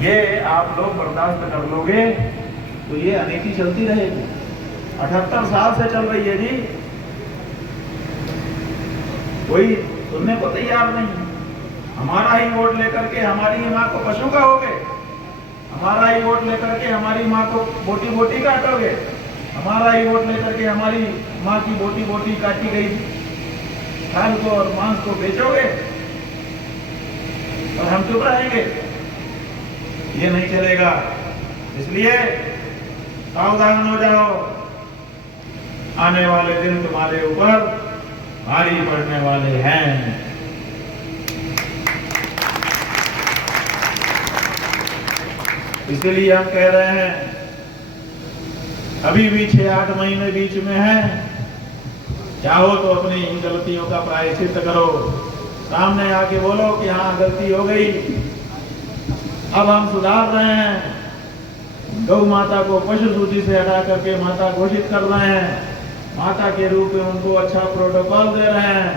ये आप लोग बर्दाश्त कर लोगे तो ये अनीति चलती रहेगी। 78 साल से चल रही है जी, कोई सुनने को तैयार नहीं। हमारा ही वोट लेकर के हमारी ही माँ को पशु कहोगे, हमारा ही वोट लेकर के हमारी माँ को बोटी बोटी काटोगे, हमारा ही वोट लेकर के हमारी माँ की बोटी बोटी काटी गई खाल को और मांस को बेचोगे और हम चुप रहेंगे? ये नहीं चलेगा। इसलिए सावधान हो जाओ, आने वाले दिन तुम्हारे ऊपर भारी पड़ने वाले हैं। इसलिए हम कह रहे हैं, अभी भी 6-8 महीने बीच में हैं, चाहो तो अपनी इन गलतियों का प्रायश्चित करो, सामने आके बोलो कि हाँ गलती हो गई, अब हम सुधार रहे हैं, गौ माता को पशु सूची से हटा करके माता घोषित कर रहे हैं, माता के रूप में उनको अच्छा प्रोटोकॉल दे रहे हैं।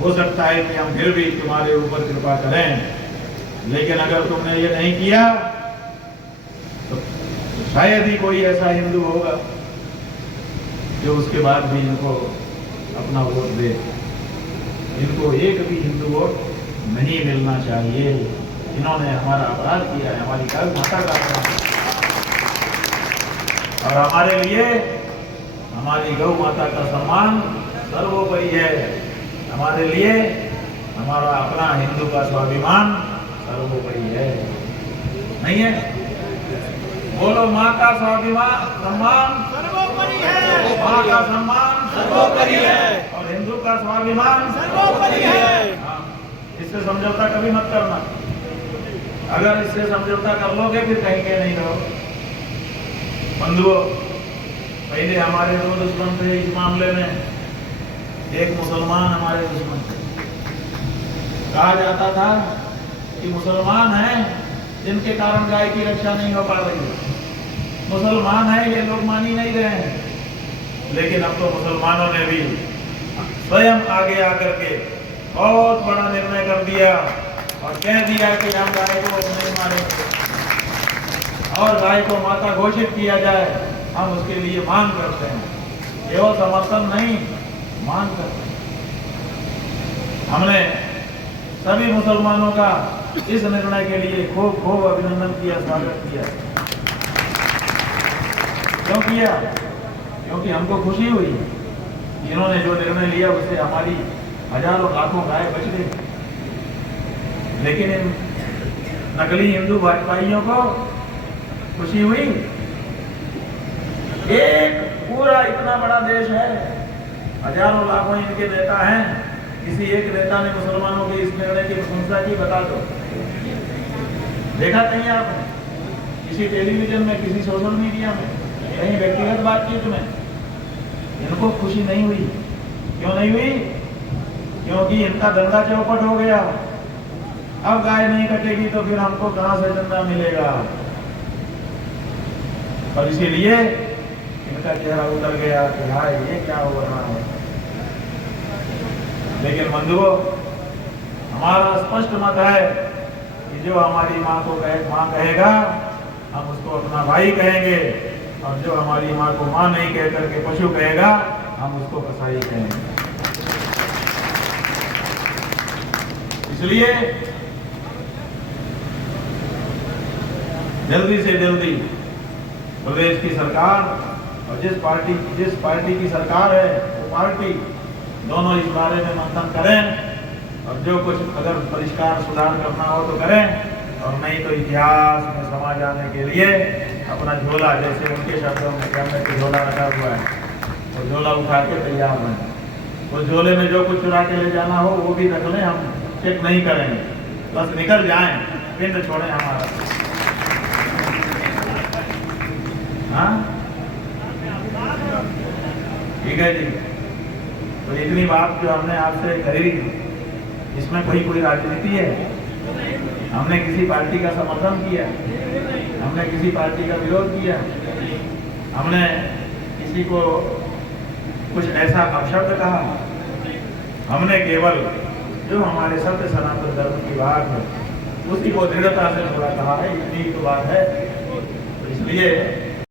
हो सकता है कि हम फिर भी तुम्हारे ऊपर कृपा करें, लेकिन अगर तुमने ये नहीं किया तो शायद ही कोई ऐसा हिंदू होगा जो उसके बाद भी इनको अपना वोट दे। इनको एक भी हिंदू वोट नहीं मिलना चाहिए। इन्होंने हमारा अपराध किया है, हमारी गौ माता का अपराध, और हमारे लिए हमारी गौ माता का सम्मान सर्वोपरि है। हमारे लिए हमारा अपना हिंदू का स्वाभिमान सर्वोपरि है, नहीं है? बोलो, माँ का स्वाभिमान सम्मान सर्वोपरि है, माँ का सम्मान सर्वोपरि है, और हिंदू का स्वाभिमान सर्वोपरि है। हाँ, इससे समझौता कभी मत करना। अगर इससे समझौता कर लोगे फिर कहीं के नहीं रहो। बंधुओं, पहले हमारे 2 दुश्मन थे इस मामले में। एक मुसलमान हमारे दुश्मन थे। कहा जाता था कि मुसलमान हैं जिनके कारण गाय की रक्षा नहीं हो पा रही है, मुसलमान है ये लोग मान ही नहीं रहे हैं। लेकिन अब तो मुसलमानों ने भी स्वयं आगे आकर के बहुत बड़ा निर्णय कर दिया और कह दिया कि हम गाय को नहीं मारेंगे और गाय को माता घोषित किया जाए। हम उसके लिए मांग करते हैं, केवल समर्थन नहीं, मांग करते हैं। हमने सभी मुसलमानों का इस निर्णय के लिए खूब खूब अभिनंदन किया, स्वागत किया। क्यों किया? क्योंकि हमको खुशी हुई इन्होंने जो निर्णय लिया उससे हमारी हजारों लाखों गाय बच गई। लेकिन इन नकली हिंदू भाजपाइयों को खुशी हुई? एक पूरा इतना बड़ा देश है, हजारों लाखों इनके नेता हैं, किसी एक नेता ने मुसलमानों के इस निर्णय की प्रशंसा की? बता दो, देखा कहीं आपने? किसी टेलीविजन में, किसी सोशल मीडिया में, कहीं व्यक्तिगत बातचीत में? इनको खुशी नहीं हुई। क्यों नहीं हुई? क्योंकि इनका धंधा चौपट हो गया। अब गाय नहीं कटेगी तो फिर हमको कहां से धंधा मिलेगा? और इसीलिए इनका चेहरा उतर गया कि हाय ये क्या हो रहा है। लेकिन बंधुओं, हमारा स्पष्ट मत है कि जो हमारी माँ को माँ कहेगा हम उसको अपना भाई कहेंगे, और जो हमारी माँ को माँ नहीं कह करके पशु कहेगा हम उसको कसाई कहेंगे। इसलिए जल्दी से जल्दी प्रदेश की सरकार और जिस पार्टी की सरकार है वो पार्टी दोनों इस बारे में मंथन करें, और जो कुछ अगर परिष्कार सुधार करना हो तो करें, और नहीं तो इतिहास में समा जाने के लिए अपना झोला, जैसे उनके शब्दों में कहने के झोला रखा हुआ है, वो झोला उठा के तैयार रहें। उस झोले में जो कुछ चुरा के ले जाना हो वो भी रख लें, हम चेक नहीं करेंगे, बस निकल जाएं, पिंड छोड़ें हमारा। हाँ ठीक है जी। तो इतनी बात जो हमने आपसे करी, इसमें कोई राजनीति है? हमने किसी पार्टी का समर्थन किया? हमने किसी पार्टी का विरोध किया? हमने किसी को कुछ ऐसा अपशब्द कहा? हमने केवल जो हमारे सत्य सनातन धर्म की बात है उसी को दृढ़ता से थोड़ा कहा है, इतनी तो बात है। तो इसलिए